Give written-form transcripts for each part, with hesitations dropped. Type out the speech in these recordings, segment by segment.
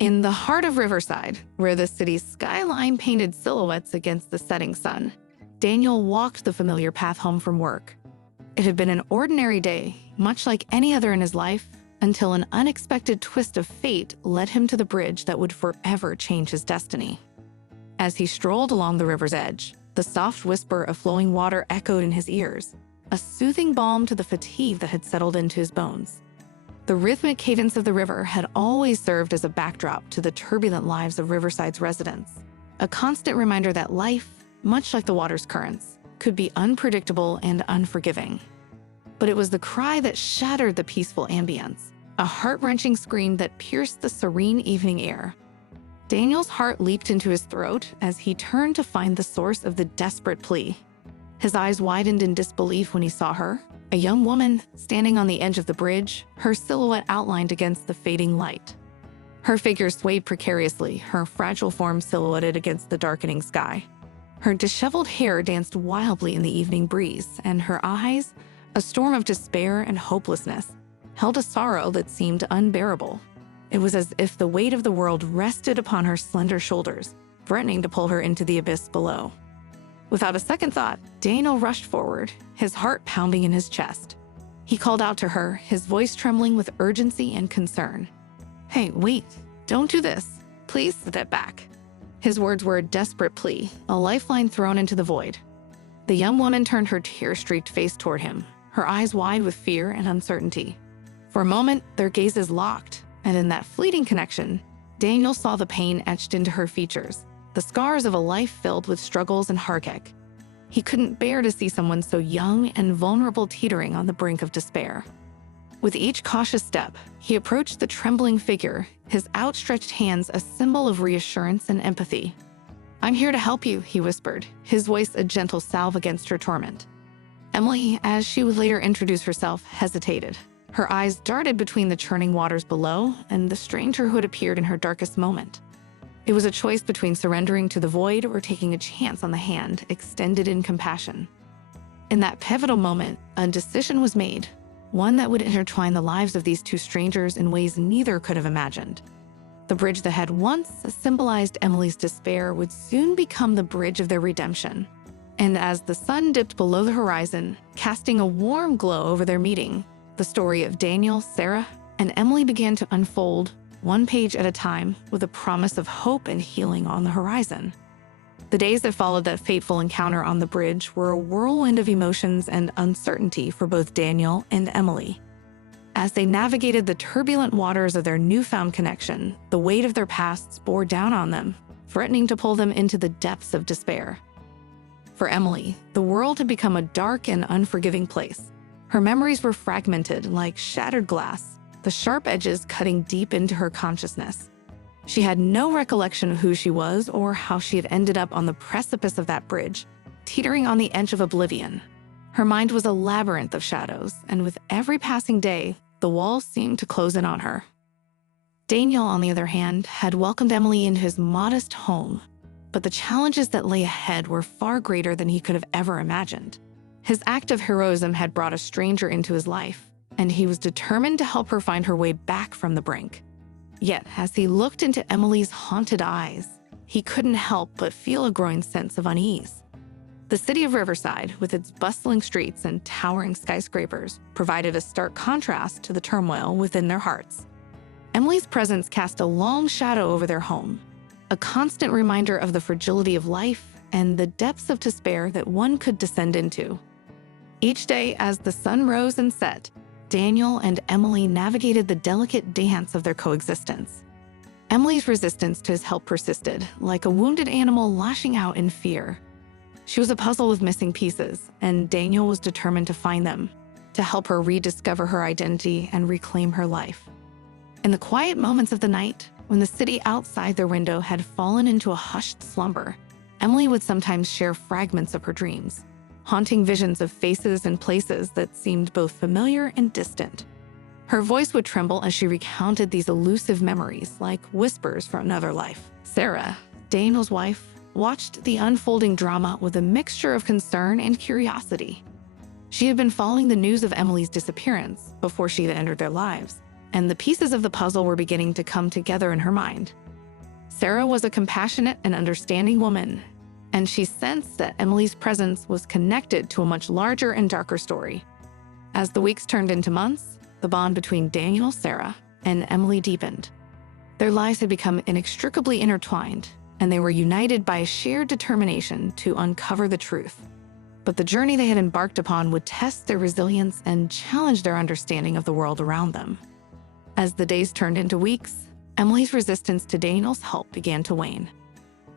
In the heart of Riverside, where the city's skyline painted silhouettes against the setting sun, Daniel walked the familiar path home from work. It had been an ordinary day, much like any other in his life, until an unexpected twist of fate led him to the bridge that would forever change his destiny. As he strolled along the river's edge, the soft whisper of flowing water echoed in his ears, a soothing balm to the fatigue that had settled into his bones. The rhythmic cadence of the river had always served as a backdrop to the turbulent lives of Riverside's residents, a constant reminder that life, much like the water's currents, could be unpredictable and unforgiving. But it was the cry that shattered the peaceful ambience, a heart-wrenching scream that pierced the serene evening air. Daniel's heart leaped into his throat as he turned to find the source of the desperate plea. His eyes widened in disbelief when he saw her, a young woman standing on the edge of the bridge, her silhouette outlined against the fading light. Her figure swayed precariously, her fragile form silhouetted against the darkening sky. Her disheveled hair danced wildly in the evening breeze, and her eyes, a storm of despair and hopelessness, held a sorrow that seemed unbearable. It was as if the weight of the world rested upon her slender shoulders, threatening to pull her into the abyss below. Without a second thought, Daniel rushed forward, his heart pounding in his chest. He called out to her, his voice trembling with urgency and concern. "Hey, wait, don't do this. Please step back." His words were a desperate plea, a lifeline thrown into the void. The young woman turned her tear-streaked face toward him, her eyes wide with fear and uncertainty. For a moment, their gazes locked, and in that fleeting connection, Daniel saw the pain etched into her features, the scars of a life filled with struggles and heartache. He couldn't bear to see someone so young and vulnerable teetering on the brink of despair. With each cautious step, he approached the trembling figure, his outstretched hands a symbol of reassurance and empathy. "I'm here to help you," he whispered, his voice a gentle salve against her torment. Emily, as she would later introduce herself, hesitated. Her eyes darted between the churning waters below and the stranger who had appeared in her darkest moment. It was a choice between surrendering to the void or taking a chance on the hand extended in compassion. In that pivotal moment, a decision was made, one that would intertwine the lives of these two strangers in ways neither could have imagined. The bridge that had once symbolized Emily's despair would soon become the bridge of their redemption. And as the sun dipped below the horizon, casting a warm glow over their meeting, the story of Daniel, Sarah, and Emily began to unfold, one page at a time, with a promise of hope and healing on the horizon. The days that followed that fateful encounter on the bridge were a whirlwind of emotions and uncertainty for both Daniel and Emily. As they navigated the turbulent waters of their newfound connection, the weight of their pasts bore down on them, threatening to pull them into the depths of despair. For Emily, the world had become a dark and unforgiving place. Her memories were fragmented like shattered glass, the sharp edges cutting deep into her consciousness. She had no recollection of who she was or how she had ended up on the precipice of that bridge, teetering on the edge of oblivion. Her mind was a labyrinth of shadows, and with every passing day, the walls seemed to close in on her. Daniel, on the other hand, had welcomed Emily into his modest home, but the challenges that lay ahead were far greater than he could have ever imagined. His act of heroism had brought a stranger into his life, and he was determined to help her find her way back from the brink. Yet, as he looked into Emily's haunted eyes, he couldn't help but feel a growing sense of unease. The city of Riverside, with its bustling streets and towering skyscrapers, provided a stark contrast to the turmoil within their hearts. Emily's presence cast a long shadow over their home, a constant reminder of the fragility of life and the depths of despair that one could descend into. Each day, as the sun rose and set, Daniel and Emily navigated the delicate dance of their coexistence. Emily's resistance to his help persisted, like a wounded animal lashing out in fear. She was a puzzle with missing pieces, and Daniel was determined to find them, to help her rediscover her identity and reclaim her life. In the quiet moments of the night, when the city outside their window had fallen into a hushed slumber, Emily would sometimes share fragments of her dreams, haunting visions of faces and places that seemed both familiar and distant. Her voice would tremble as she recounted these elusive memories, like whispers from another life. Sarah, Daniel's wife, watched the unfolding drama with a mixture of concern and curiosity. She had been following the news of Emily's disappearance before she had entered their lives, and the pieces of the puzzle were beginning to come together in her mind. Sarah was a compassionate and understanding woman, and she sensed that Emily's presence was connected to a much larger and darker story. As the weeks turned into months, the bond between Daniel, Sarah, and Emily deepened. Their lives had become inextricably intertwined, and they were united by a shared determination to uncover the truth. But the journey they had embarked upon would test their resilience and challenge their understanding of the world around them. As the days turned into weeks, Emily's resistance to Daniel's help began to wane.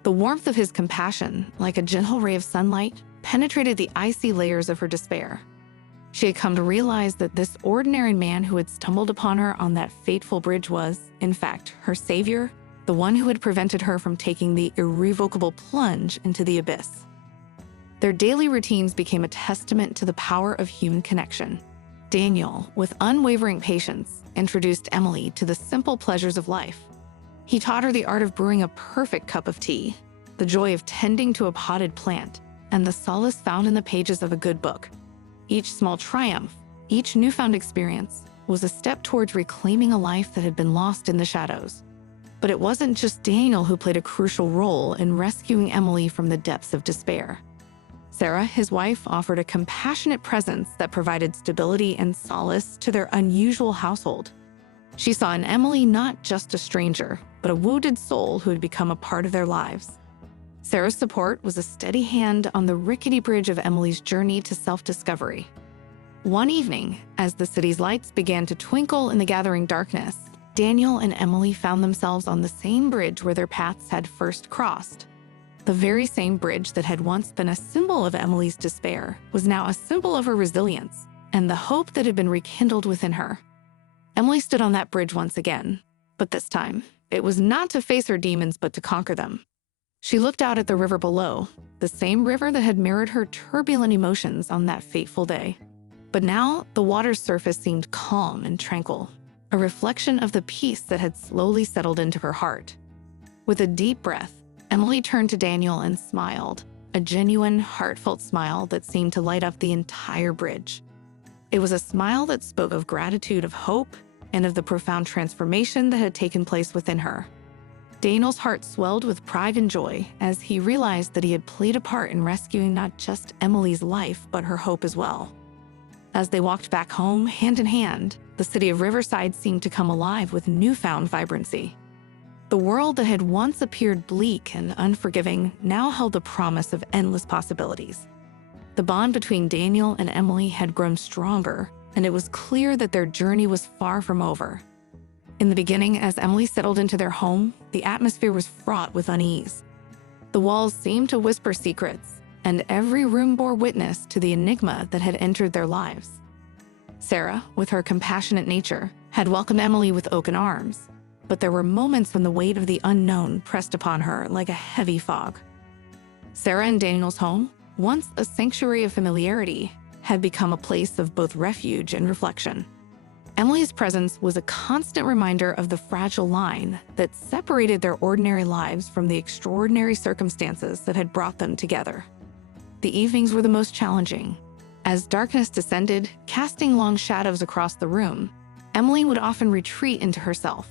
The warmth of his compassion, like a gentle ray of sunlight, penetrated the icy layers of her despair. She had come to realize that this ordinary man who had stumbled upon her on that fateful bridge was, in fact, her savior, the one who had prevented her from taking the irrevocable plunge into the abyss. Their daily routines became a testament to the power of human connection. Daniel, with unwavering patience, introduced Emily to the simple pleasures of life. He taught her the art of brewing a perfect cup of tea, the joy of tending to a potted plant, and the solace found in the pages of a good book. Each small triumph, each newfound experience, was a step towards reclaiming a life that had been lost in the shadows. But it wasn't just Daniel who played a crucial role in rescuing Emily from the depths of despair. Sarah, his wife, offered a compassionate presence that provided stability and solace to their unusual household. She saw in Emily not just a stranger, but a wounded soul who had become a part of their lives. Sarah's support was a steady hand on the rickety bridge of Emily's journey to self-discovery. One evening, as the city's lights began to twinkle in the gathering darkness, Daniel and Emily found themselves on the same bridge where their paths had first crossed. The very same bridge that had once been a symbol of Emily's despair was now a symbol of her resilience and the hope that had been rekindled within her. Emily stood on that bridge once again, but this time, it was not to face her demons but to conquer them. She looked out at the river below, the same river that had mirrored her turbulent emotions on that fateful day. But now, the water's surface seemed calm and tranquil, a reflection of the peace that had slowly settled into her heart. With a deep breath, Emily turned to Daniel and smiled, a genuine, heartfelt smile that seemed to light up the entire bridge. It was a smile that spoke of gratitude, of hope, and of the profound transformation that had taken place within her. Daniel's heart swelled with pride and joy as he realized that he had played a part in rescuing not just Emily's life, but her hope as well. As they walked back home, hand in hand, the city of Riverside seemed to come alive with newfound vibrancy. The world that had once appeared bleak and unforgiving now held the promise of endless possibilities. The bond between Daniel and Emily had grown stronger, and it was clear that their journey was far from over. In the beginning, as Emily settled into their home, the atmosphere was fraught with unease. The walls seemed to whisper secrets, and every room bore witness to the enigma that had entered their lives. Sarah, with her compassionate nature, had welcomed Emily with open arms, but there were moments when the weight of the unknown pressed upon her like a heavy fog. Sarah and Daniel's home, once a sanctuary of familiarity, had become a place of both refuge and reflection. Emily's presence was a constant reminder of the fragile line that separated their ordinary lives from the extraordinary circumstances that had brought them together. The evenings were the most challenging. As darkness descended, casting long shadows across the room, Emily would often retreat into herself.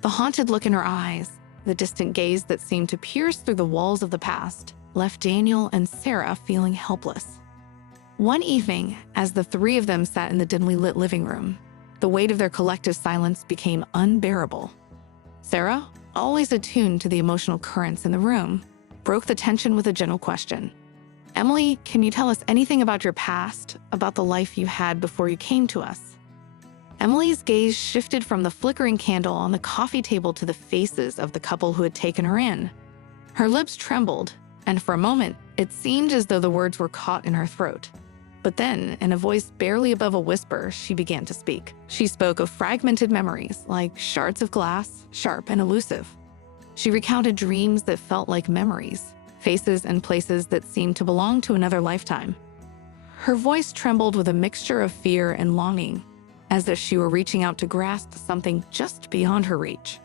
The haunted look in her eyes, the distant gaze that seemed to pierce through the walls of the past, left Daniel and Sarah feeling helpless. One evening, as the three of them sat in the dimly lit living room, the weight of their collective silence became unbearable. Sarah, always attuned to the emotional currents in the room, broke the tension with a gentle question. "Emily, can you tell us anything about your past, about the life you had before you came to us?" Emily's gaze shifted from the flickering candle on the coffee table to the faces of the couple who had taken her in. Her lips trembled, and for a moment, it seemed as though the words were caught in her throat. But then, in a voice barely above a whisper, she began to speak. She spoke of fragmented memories, like shards of glass, sharp and elusive. She recounted dreams that felt like memories, faces and places that seemed to belong to another lifetime. Her voice trembled with a mixture of fear and longing, as if she were reaching out to grasp something just beyond her reach.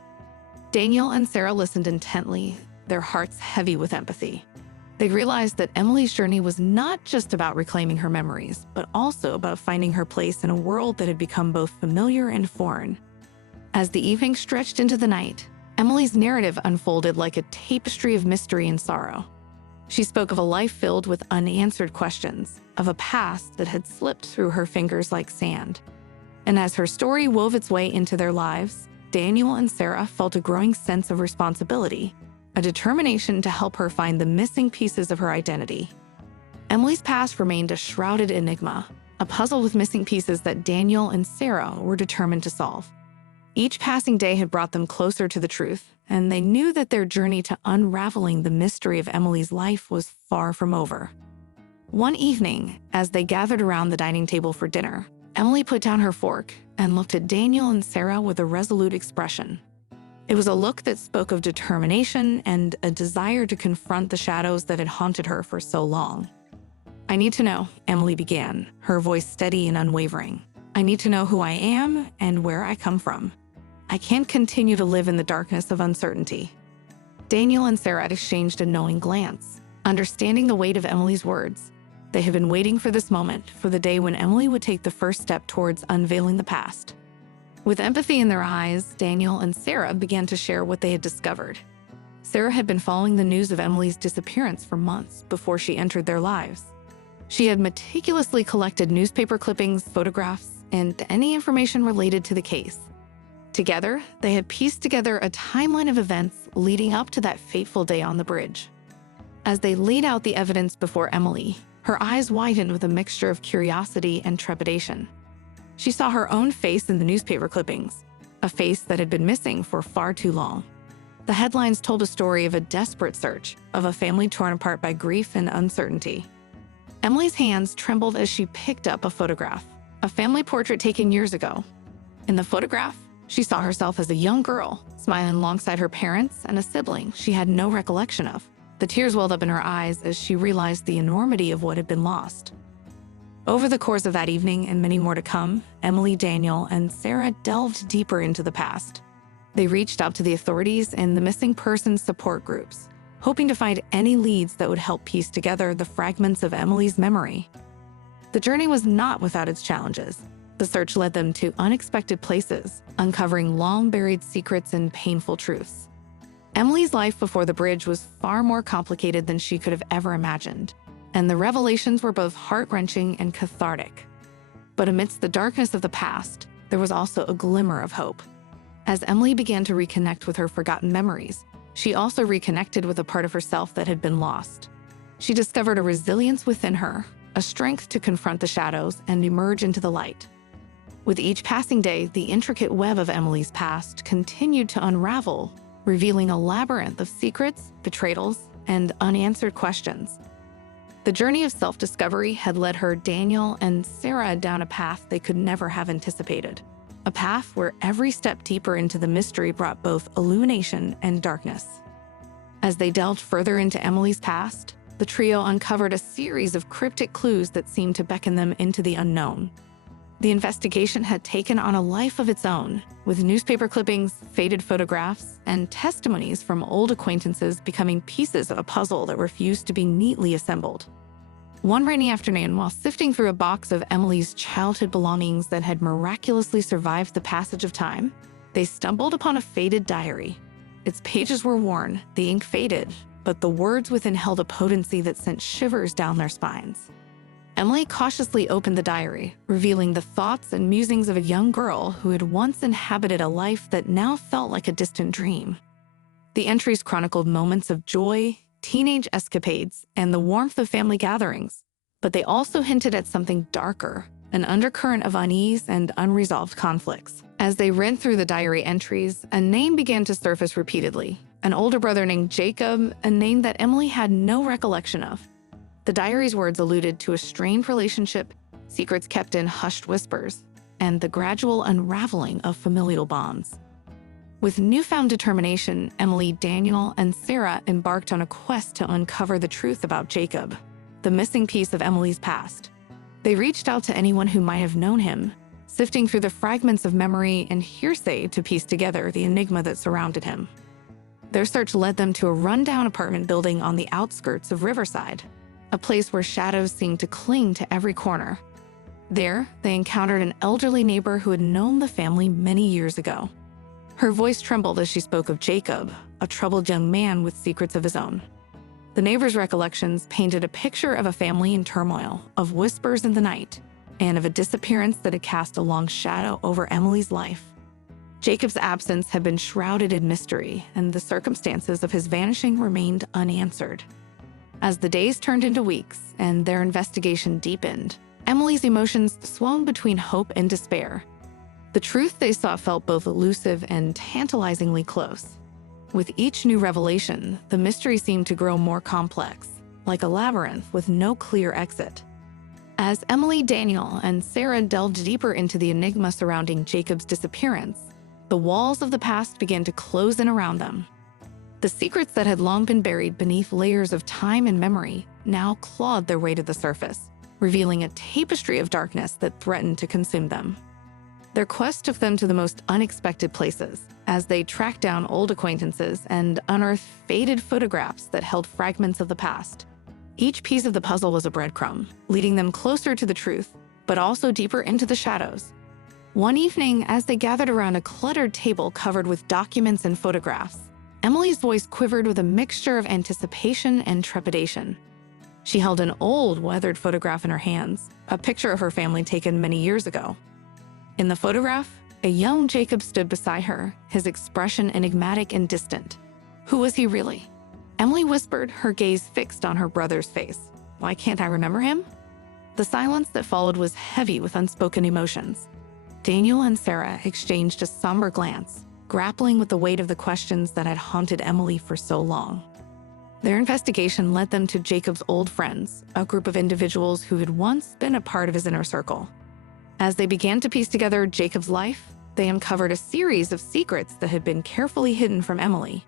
Daniel and Sarah listened intently, their hearts heavy with empathy. They realized that Emily's journey was not just about reclaiming her memories, but also about finding her place in a world that had become both familiar and foreign. As the evening stretched into the night, Emily's narrative unfolded like a tapestry of mystery and sorrow. She spoke of a life filled with unanswered questions, of a past that had slipped through her fingers like sand. And as her story wove its way into their lives, Daniel and Sarah felt a growing sense of responsibility, a determination to help her find the missing pieces of her identity. Emily's past remained a shrouded enigma, a puzzle with missing pieces that Daniel and Sarah were determined to solve. Each passing day had brought them closer to the truth, and they knew that their journey to unraveling the mystery of Emily's life was far from over. One evening, as they gathered around the dining table for dinner, Emily put down her fork and looked at Daniel and Sarah with a resolute expression. It was a look that spoke of determination and a desire to confront the shadows that had haunted her for so long. "I need to know," Emily began, her voice steady and unwavering. "I need to know who I am and where I come from. I can't continue to live in the darkness of uncertainty." Daniel and Sarah exchanged a knowing glance, understanding the weight of Emily's words. They had been waiting for this moment, for the day when Emily would take the first step towards unveiling the past. With empathy in their eyes, Daniel and Sarah began to share what they had discovered. Sarah had been following the news of Emily's disappearance for months before she entered their lives. She had meticulously collected newspaper clippings, photographs, and any information related to the case. Together, they had pieced together a timeline of events leading up to that fateful day on the bridge. As they laid out the evidence before Emily, her eyes widened with a mixture of curiosity and trepidation. She saw her own face in the newspaper clippings, a face that had been missing for far too long. The headlines told a story of a desperate search, of a family torn apart by grief and uncertainty. Emily's hands trembled as she picked up a photograph, a family portrait taken years ago. In the photograph, she saw herself as a young girl, smiling alongside her parents and a sibling she had no recollection of. The tears welled up in her eyes as she realized the enormity of what had been lost. Over the course of that evening and many more to come, Emily, Daniel, and Sarah delved deeper into the past. They reached out to the authorities and the missing persons support groups, hoping to find any leads that would help piece together the fragments of Emily's memory. The journey was not without its challenges. The search led them to unexpected places, uncovering long-buried secrets and painful truths. Emily's life before the bridge was far more complicated than she could have ever imagined, and the revelations were both heart-wrenching and cathartic. But amidst the darkness of the past, there was also a glimmer of hope. As Emily began to reconnect with her forgotten memories, she also reconnected with a part of herself that had been lost. She discovered a resilience within her, a strength to confront the shadows and emerge into the light. With each passing day, the intricate web of Emily's past continued to unravel, revealing a labyrinth of secrets, betrayals, and unanswered questions. The journey of self-discovery had led her, Daniel, and Sarah down a path they could never have anticipated. A path where every step deeper into the mystery brought both illumination and darkness. As they delved further into Emily's past, the trio uncovered a series of cryptic clues that seemed to beckon them into the unknown. The investigation had taken on a life of its own, with newspaper clippings, faded photographs, and testimonies from old acquaintances becoming pieces of a puzzle that refused to be neatly assembled. One rainy afternoon, while sifting through a box of Emily's childhood belongings that had miraculously survived the passage of time, they stumbled upon a faded diary. Its pages were worn, the ink faded, but the words within held a potency that sent shivers down their spines. Emily cautiously opened the diary, revealing the thoughts and musings of a young girl who had once inhabited a life that now felt like a distant dream. The entries chronicled moments of joy, teenage escapades, and the warmth of family gatherings, but they also hinted at something darker, an undercurrent of unease and unresolved conflicts. As they read through the diary entries, a name began to surface repeatedly, an older brother named Jacob, a name that Emily had no recollection of. The diary's words alluded to a strained relationship, secrets kept in hushed whispers, and the gradual unraveling of familial bonds. With newfound determination, Emily, Daniel, and Sarah embarked on a quest to uncover the truth about Jacob, the missing piece of Emily's past. They reached out to anyone who might have known him, sifting through the fragments of memory and hearsay to piece together the enigma that surrounded him. Their search led them to a rundown apartment building on the outskirts of Riverside, a place where shadows seemed to cling to every corner. There, they encountered an elderly neighbor who had known the family many years ago. Her voice trembled as she spoke of Jacob, a troubled young man with secrets of his own. The neighbors' recollections painted a picture of a family in turmoil, of whispers in the night, and of a disappearance that had cast a long shadow over Emily's life. Jacob's absence had been shrouded in mystery, and the circumstances of his vanishing remained unanswered. As the days turned into weeks and their investigation deepened, Emily's emotions swung between hope and despair. The truth they sought felt both elusive and tantalizingly close. With each new revelation, the mystery seemed to grow more complex, like a labyrinth with no clear exit. As Emily, Daniel, and Sarah delved deeper into the enigma surrounding Jacob's disappearance, the walls of the past began to close in around them. The secrets that had long been buried beneath layers of time and memory now clawed their way to the surface, revealing a tapestry of darkness that threatened to consume them. Their quest took them to the most unexpected places, as they tracked down old acquaintances and unearthed faded photographs that held fragments of the past. Each piece of the puzzle was a breadcrumb, leading them closer to the truth, but also deeper into the shadows. One evening, as they gathered around a cluttered table covered with documents and photographs, Emily's voice quivered with a mixture of anticipation and trepidation. She held an old, weathered photograph in her hands, a picture of her family taken many years ago. In the photograph, a young Jacob stood beside her, his expression enigmatic and distant. Who was he really? Emily whispered, her gaze fixed on her brother's face. Why can't I remember him? The silence that followed was heavy with unspoken emotions. Daniel and Sarah exchanged a somber glance, grappling with the weight of the questions that had haunted Emily for so long. Their investigation led them to Jacob's old friends, a group of individuals who had once been a part of his inner circle. As they began to piece together Jacob's life, they uncovered a series of secrets that had been carefully hidden from Emily.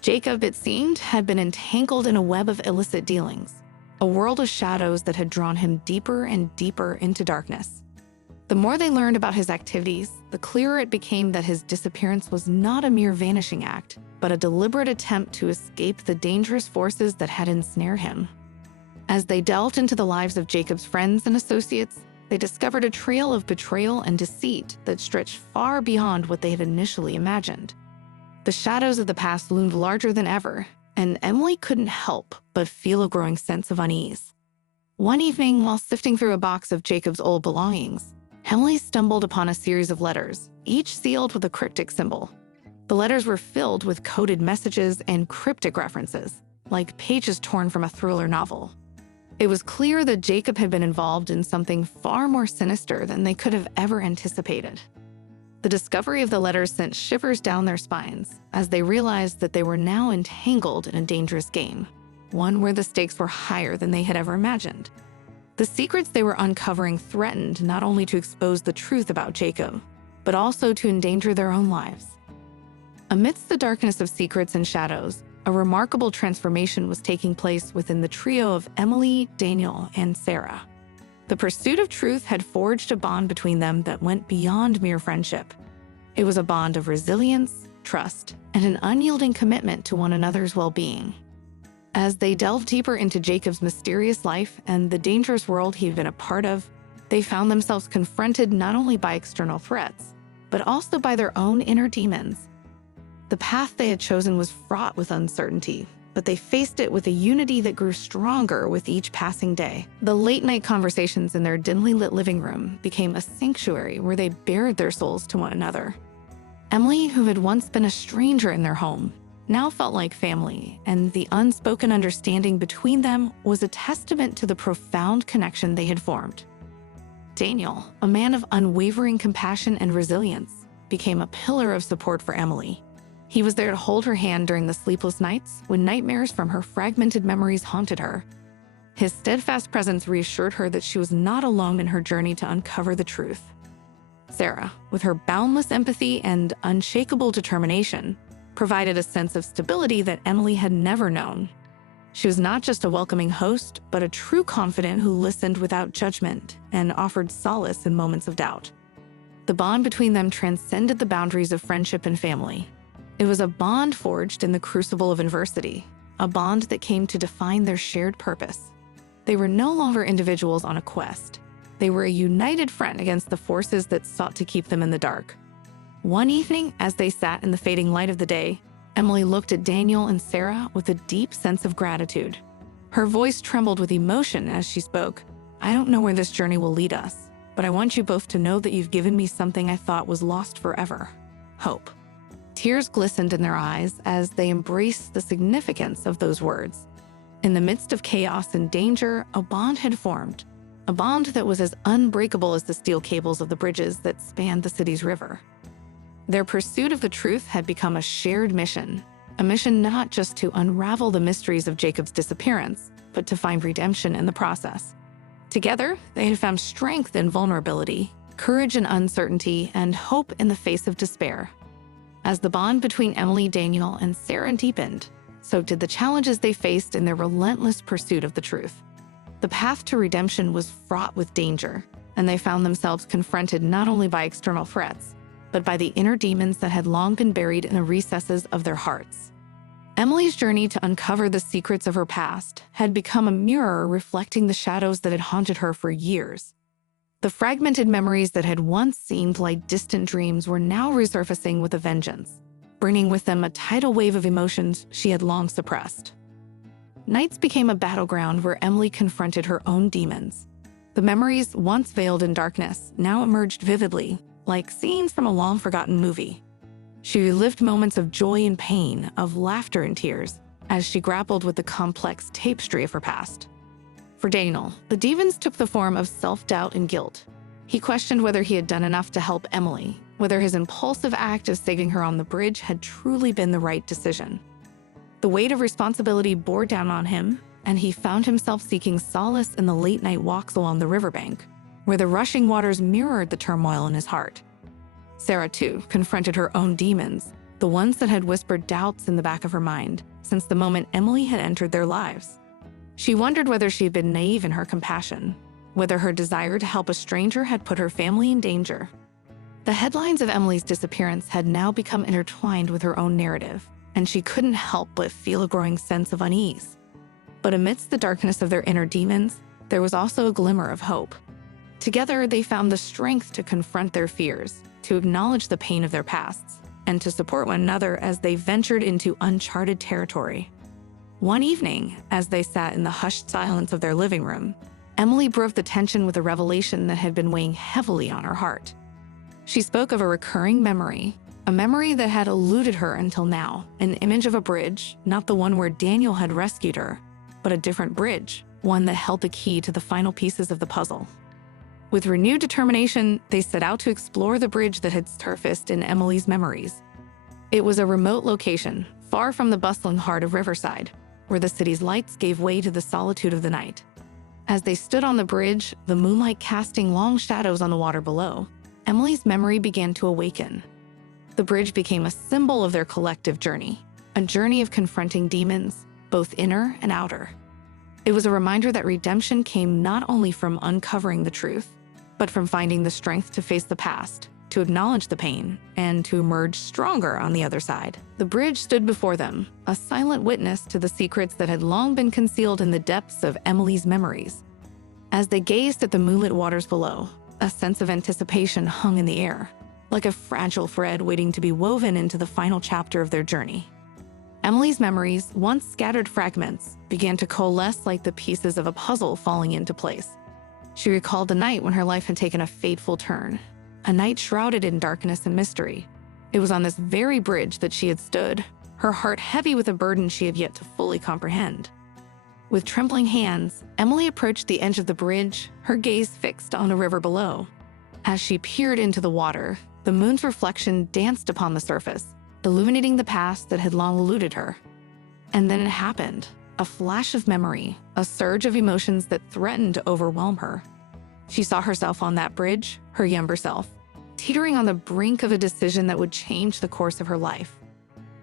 Jacob, it seemed, had been entangled in a web of illicit dealings, a world of shadows that had drawn him deeper and deeper into darkness. The more they learned about his activities, the clearer it became that his disappearance was not a mere vanishing act, but a deliberate attempt to escape the dangerous forces that had ensnared him. As they delved into the lives of Jacob's friends and associates, they discovered a trail of betrayal and deceit that stretched far beyond what they had initially imagined. The shadows of the past loomed larger than ever, and Emily couldn't help but feel a growing sense of unease. One evening, while sifting through a box of Jacob's old belongings, Emily stumbled upon a series of letters, each sealed with a cryptic symbol. The letters were filled with coded messages and cryptic references, like pages torn from a thriller novel. It was clear that Jacob had been involved in something far more sinister than they could have ever anticipated. The discovery of the letters sent shivers down their spines as they realized that they were now entangled in a dangerous game, one where the stakes were higher than they had ever imagined. The secrets they were uncovering threatened not only to expose the truth about Jacob, but also to endanger their own lives. Amidst the darkness of secrets and shadows, a remarkable transformation was taking place within the trio of Emily, Daniel, and Sarah. The pursuit of truth had forged a bond between them that went beyond mere friendship. It was a bond of resilience, trust, and an unyielding commitment to one another's well-being. As they delved deeper into Jacob's mysterious life and the dangerous world he'd been a part of, they found themselves confronted not only by external threats, but also by their own inner demons. The path they had chosen was fraught with uncertainty, but they faced it with a unity that grew stronger with each passing day. The late-night conversations in their dimly lit living room became a sanctuary where they bared their souls to one another. Emily, who had once been a stranger in their home, now felt like family, and the unspoken understanding between them was a testament to the profound connection they had formed. Daniel, a man of unwavering compassion and resilience, became a pillar of support for Emily. He was there to hold her hand during the sleepless nights when nightmares from her fragmented memories haunted her. His steadfast presence reassured her that she was not alone in her journey to uncover the truth. Sarah, with her boundless empathy and unshakable determination, provided a sense of stability that Emily had never known. She was not just a welcoming host, but a true confidant who listened without judgment and offered solace in moments of doubt. The bond between them transcended the boundaries of friendship and family. It was a bond forged in the crucible of adversity, a bond that came to define their shared purpose. They were no longer individuals on a quest. They were a united front against the forces that sought to keep them in the dark. One evening, as they sat in the fading light of the day, Emily looked at Daniel and Sarah with a deep sense of gratitude. Her voice trembled with emotion as she spoke. "I don't know where this journey will lead us, but I want you both to know that you've given me something I thought was lost forever: hope." Tears glistened in their eyes as they embraced the significance of those words. In the midst of chaos and danger, a bond had formed, a bond that was as unbreakable as the steel cables of the bridges that spanned the city's river. Their pursuit of the truth had become a shared mission, a mission not just to unravel the mysteries of Jacob's disappearance, but to find redemption in the process. Together, they had found strength in vulnerability, courage in uncertainty, and hope in the face of despair. As the bond between Emily, Daniel, and Sarah deepened, so did the challenges they faced in their relentless pursuit of the truth. The path to redemption was fraught with danger, and they found themselves confronted not only by external threats, but by the inner demons that had long been buried in the recesses of their hearts. Emily's journey to uncover the secrets of her past had become a mirror reflecting the shadows that had haunted her for years. The fragmented memories that had once seemed like distant dreams were now resurfacing with a vengeance, bringing with them a tidal wave of emotions she had long suppressed. Nights became a battleground where Emily confronted her own demons. The memories, once veiled in darkness, now emerged vividly, like scenes from a long-forgotten movie. She relived moments of joy and pain, of laughter and tears, as she grappled with the complex tapestry of her past. For Daniel, the demons took the form of self-doubt and guilt. He questioned whether he had done enough to help Emily, whether his impulsive act of saving her on the bridge had truly been the right decision. The weight of responsibility bore down on him, and he found himself seeking solace in the late-night walks along the riverbank, where the rushing waters mirrored the turmoil in his heart. Sarah, too, confronted her own demons, the ones that had whispered doubts in the back of her mind since the moment Emily had entered their lives. She wondered whether she had been naive in her compassion, whether her desire to help a stranger had put her family in danger. The headlines of Emily's disappearance had now become intertwined with her own narrative, and she couldn't help but feel a growing sense of unease. But amidst the darkness of their inner demons, there was also a glimmer of hope. Together, they found the strength to confront their fears, to acknowledge the pain of their pasts, and to support one another as they ventured into uncharted territory. One evening, as they sat in the hushed silence of their living room, Emily broke the tension with a revelation that had been weighing heavily on her heart. She spoke of a recurring memory, a memory that had eluded her until now, an image of a bridge, not the one where Daniel had rescued her, but a different bridge, one that held the key to the final pieces of the puzzle. With renewed determination, they set out to explore the bridge that had surfaced in Emily's memories. It was a remote location, far from the bustling heart of Riverside, where the city's lights gave way to the solitude of the night. As they stood on the bridge, the moonlight casting long shadows on the water below, Emily's memory began to awaken. The bridge became a symbol of their collective journey, a journey of confronting demons, both inner and outer. It was a reminder that redemption came not only from uncovering the truth, but from finding the strength to face the past, to acknowledge the pain, and to emerge stronger on the other side. The bridge stood before them, a silent witness to the secrets that had long been concealed in the depths of Emily's memories. As they gazed at the moonlit waters below, a sense of anticipation hung in the air, like a fragile thread waiting to be woven into the final chapter of their journey. Emily's memories, once scattered fragments, began to coalesce like the pieces of a puzzle falling into place. She recalled the night when her life had taken a fateful turn, a night shrouded in darkness and mystery. It was on this very bridge that she had stood, her heart heavy with a burden she had yet to fully comprehend. With trembling hands, Emily approached the edge of the bridge, her gaze fixed on the river below. As she peered into the water, the moon's reflection danced upon the surface, illuminating the past that had long eluded her. And then it happened, a flash of memory, a surge of emotions that threatened to overwhelm her. She saw herself on that bridge, her younger self, teetering on the brink of a decision that would change the course of her life.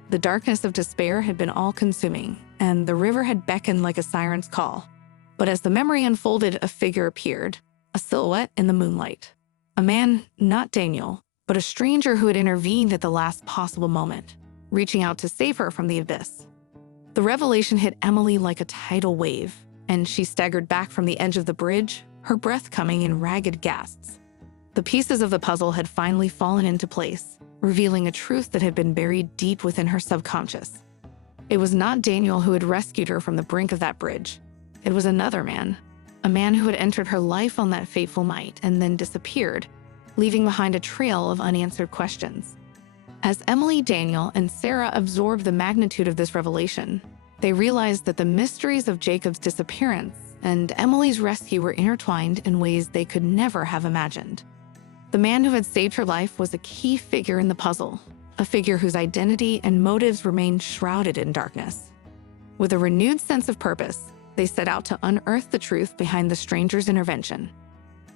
The darkness of despair had been all-consuming, and the river had beckoned like a siren's call. But as the memory unfolded, a figure appeared, a silhouette in the moonlight. A man, not Daniel, but a stranger who had intervened at the last possible moment, reaching out to save her from the abyss. The revelation hit Emily like a tidal wave, and she staggered back from the edge of the bridge, her breath coming in ragged gasps. The pieces of the puzzle had finally fallen into place, revealing a truth that had been buried deep within her subconscious. It was not Daniel who had rescued her from the brink of that bridge. It was another man, a man who had entered her life on that fateful night and then disappeared, leaving behind a trail of unanswered questions. As Emily, Daniel, and Sarah absorbed the magnitude of this revelation, they realized that the mysteries of Jacob's disappearance and Emily's rescue were intertwined in ways they could never have imagined. The man who had saved her life was a key figure in the puzzle, a figure whose identity and motives remained shrouded in darkness. With a renewed sense of purpose, they set out to unearth the truth behind the stranger's intervention.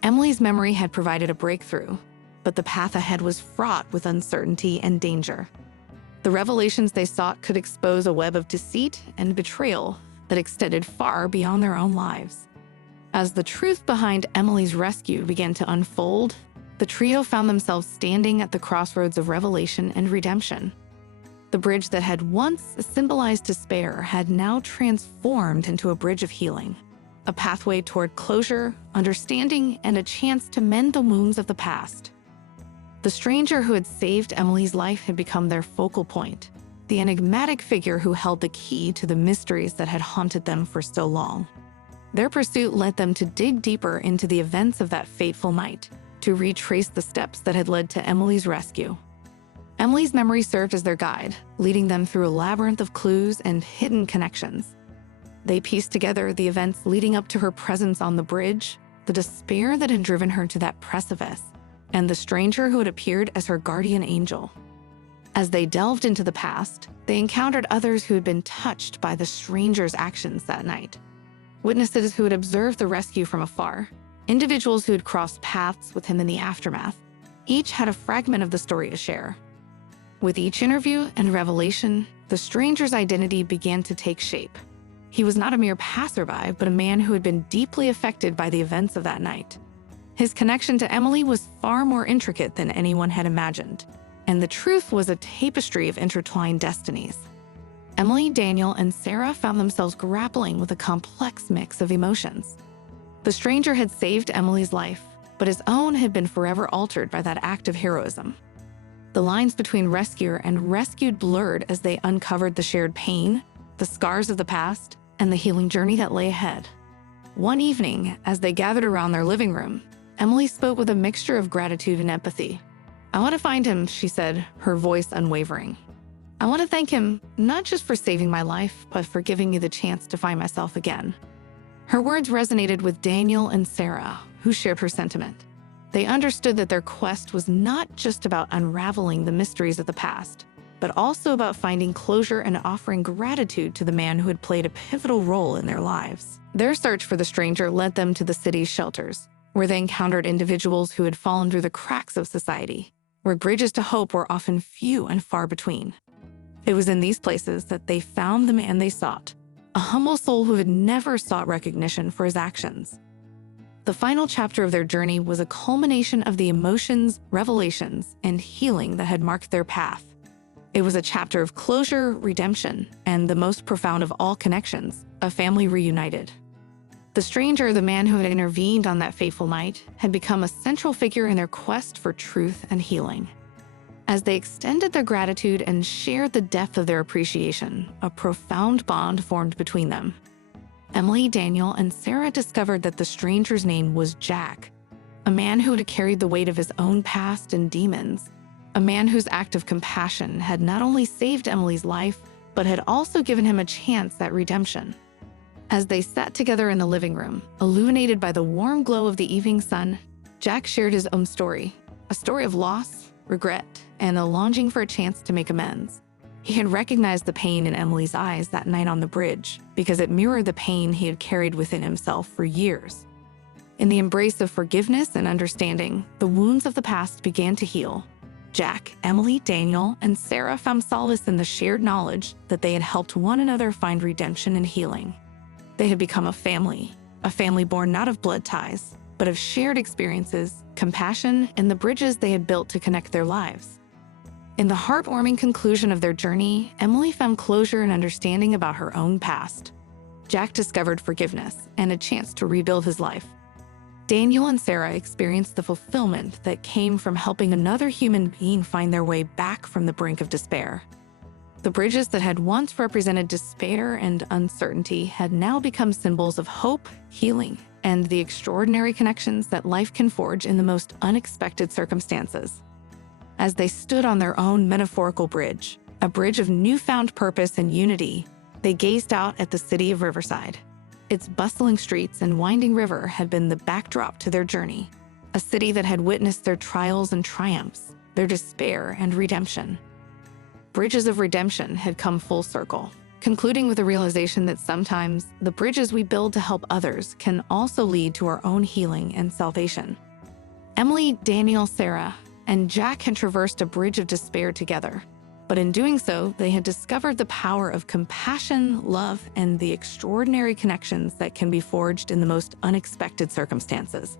Emily's memory had provided a breakthrough, but the path ahead was fraught with uncertainty and danger. The revelations they sought could expose a web of deceit and betrayal that extended far beyond their own lives. As the truth behind Emily's rescue began to unfold, the trio found themselves standing at the crossroads of revelation and redemption. The bridge that had once symbolized despair had now transformed into a bridge of healing, a pathway toward closure, understanding, and a chance to mend the wounds of the past. The stranger who had saved Emily's life had become their focal point, the enigmatic figure who held the key to the mysteries that had haunted them for so long. Their pursuit led them to dig deeper into the events of that fateful night, to retrace the steps that had led to Emily's rescue. Emily's memory served as their guide, leading them through a labyrinth of clues and hidden connections. They pieced together the events leading up to her presence on the bridge, the despair that had driven her to that precipice, and the stranger who had appeared as her guardian angel. As they delved into the past, they encountered others who had been touched by the stranger's actions that night. Witnesses who had observed the rescue from afar, individuals who had crossed paths with him in the aftermath, each had a fragment of the story to share. With each interview and revelation, the stranger's identity began to take shape. He was not a mere passerby, but a man who had been deeply affected by the events of that night. His connection to Emily was far more intricate than anyone had imagined, and the truth was a tapestry of intertwined destinies. Emily, Daniel, and Sarah found themselves grappling with a complex mix of emotions. The stranger had saved Emily's life, but his own had been forever altered by that act of heroism. The lines between rescuer and rescued blurred as they uncovered the shared pain, the scars of the past, and the healing journey that lay ahead. One evening, as they gathered around their living room, Emily spoke with a mixture of gratitude and empathy. "I want to find him," she said, her voice unwavering. "I want to thank him, not just for saving my life, but for giving me the chance to find myself again." Her words resonated with Daniel and Sarah, who shared her sentiment. They understood that their quest was not just about unraveling the mysteries of the past, but also about finding closure and offering gratitude to the man who had played a pivotal role in their lives. Their search for the stranger led them to the city's shelters, where they encountered individuals who had fallen through the cracks of society, where bridges to hope were often few and far between. It was in these places that they found the man they sought, a humble soul who had never sought recognition for his actions. The final chapter of their journey was a culmination of the emotions, revelations, and healing that had marked their path. It was a chapter of closure, redemption, and the most profound of all connections, a family reunited. The stranger, the man who had intervened on that fateful night, had become a central figure in their quest for truth and healing. As they extended their gratitude and shared the depth of their appreciation, a profound bond formed between them. Emily, Daniel, and Sarah discovered that the stranger's name was Jack, a man who had carried the weight of his own past and demons, a man whose act of compassion had not only saved Emily's life, but had also given him a chance at redemption. As they sat together in the living room, illuminated by the warm glow of the evening sun, Jack shared his own story, a story of loss, regret, and a longing for a chance to make amends. He had recognized the pain in Emily's eyes that night on the bridge because it mirrored the pain he had carried within himself for years. In the embrace of forgiveness and understanding, the wounds of the past began to heal. Jack, Emily, Daniel, and Sarah found solace in the shared knowledge that they had helped one another find redemption and healing. They had become a family born not of blood ties, but of shared experiences, compassion, and the bridges they had built to connect their lives. In the heartwarming conclusion of their journey, Emily found closure and understanding about her own past. Jack discovered forgiveness and a chance to rebuild his life. Daniel and Sarah experienced the fulfillment that came from helping another human being find their way back from the brink of despair. The bridges that had once represented despair and uncertainty had now become symbols of hope, healing, and the extraordinary connections that life can forge in the most unexpected circumstances. As they stood on their own metaphorical bridge, a bridge of newfound purpose and unity, they gazed out at the city of Riverside. Its bustling streets and winding river had been the backdrop to their journey, a city that had witnessed their trials and triumphs, their despair and redemption. Bridges of redemption had come full circle, concluding with the realization that sometimes the bridges we build to help others can also lead to our own healing and salvation. Emily, Daniel, Sarah, and Jack had traversed a bridge of despair together. But in doing so, they had discovered the power of compassion, love, and the extraordinary connections that can be forged in the most unexpected circumstances.